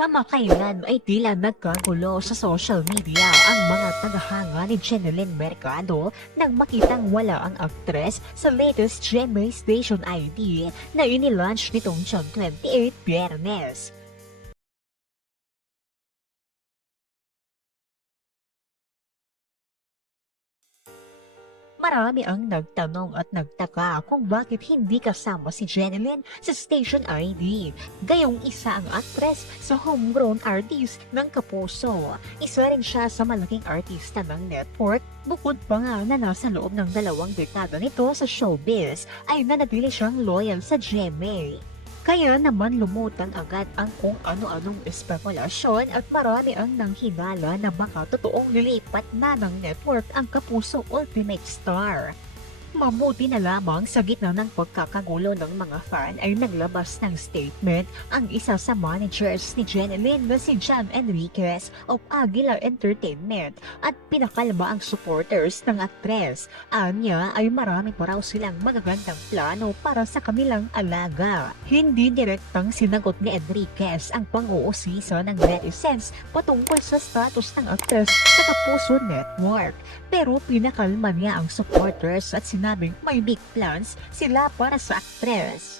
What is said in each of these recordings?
Kamakailan ay tila nagkagulo sa social media ang mga tagahanga ni Jeneline Mercado nang makitang wala ang aktres sa latest GMA Station ID na inilaunch nitong June 28 Biyernes. Marami ang nagtanong at nagtaka kung bakit hindi kasama si Jeneline sa station ID. Gayong isa ang actress sa homegrown artist ng Kapuso. Isa rin siya sa malaking artista ng network. Bukod pa nga na nasa loob ng 2 dekada nito sa showbiz, ay nanatili siyang loyal sa GMA. Kaya naman lumutan agad ang kung ano-anong espekulasyon at marami ang nanghinala na baka totoong lilipat na ng network ang Kapuso Ultimate Star. Mabuti na lamang sa gitna ng pagkakagulo ng mga fan ay naglabas ng statement ang isa sa managers ni Jeneline na si John Enriquez of Aguilar Entertainment at pinakalma ang supporters ng aktres. Anya ay marami pa raw silang magagandang plano para sa kanilang alaga. Hindi direktang sinagot ni Enriquez ang pang-uusisa ng netizens patungkol sa status ng aktres sa Kapuso Network. Pero pinakalma niya ang supporters at sinabing may big plans sila para sa aktres.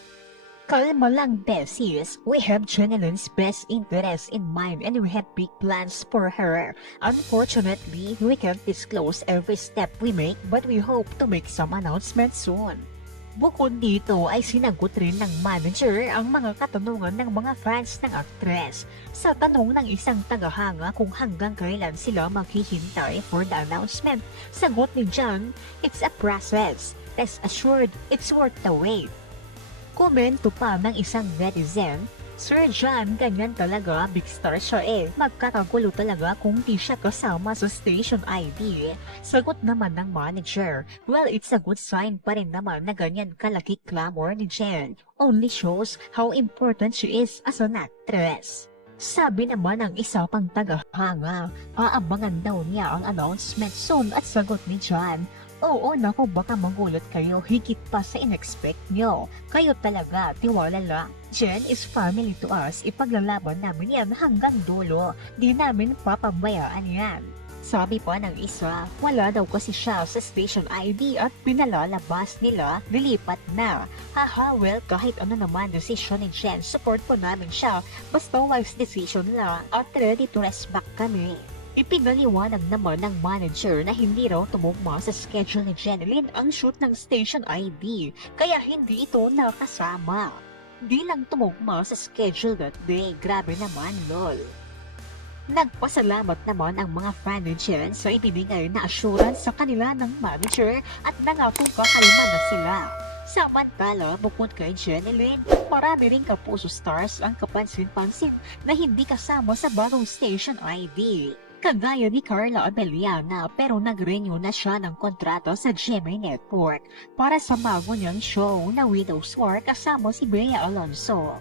Kalma lang, beses. We have Jeneline's best interest in mind and we have big plans for her. Unfortunately, we can't disclose every step we make but we hope to make some announcements soon. Bukod dito ay sinagot rin ng manager ang mga katanungan ng mga fans ng aktres. Sa tanong ng isang tagahanga kung hanggang kailan sila maghihintay for the announcement, sagot ni John, "It's a process. Rest assured, it's worth the wait." Komento pa ng isang netizen, "Sir John, ganyan talaga, big star siya eh. Magkakagulo talaga kung di siya kasama sa station ID." Sagot naman ng manager, "Well, it's a good sign pa rin naman na ganyan kalaki clamor ni Jen. Only shows how important she is as an actress." Sabi naman ng isa pang tagahanga, aabangan daw niya ang announcement soon at sagot ni John, "Oo, naku, baka magulat kayo higit pa sa in-expect nyo. Kayo talaga, tiwala lang. Jen is family to us, ipaglalaban namin yan hanggang dulo. Di namin papabayaan yan." Sabi pa ng isa, wala daw kasi siya sa station ID at pinalalabas nila, lilipat na. Haha, well, kahit ano naman decision ni Jen, support po namin siya. Basta wise decision lang at ready to respect kami. Ipinaliwanag naman ng manager na hindi raw tumugma sa schedule ni Jeneline ang shoot ng station ID, kaya hindi ito nakasama. Di lang tumugma sa schedule that day, grabe naman lol. Nagpasalamat naman ang mga fan ni Jen sa ibinigay na assurance sa kanila ng manager at nangakong kakalma na sila. Samantala, bukod kay Jeneline, marami ring Kapuso stars ang kapansin-pansin na hindi kasama sa bagong station ID. Kagaya ni Carla Abellana pero nag-renew na siya ng kontrata sa GMA Network para sa bago niyang show na Widow's War kasama si Bea Alonso.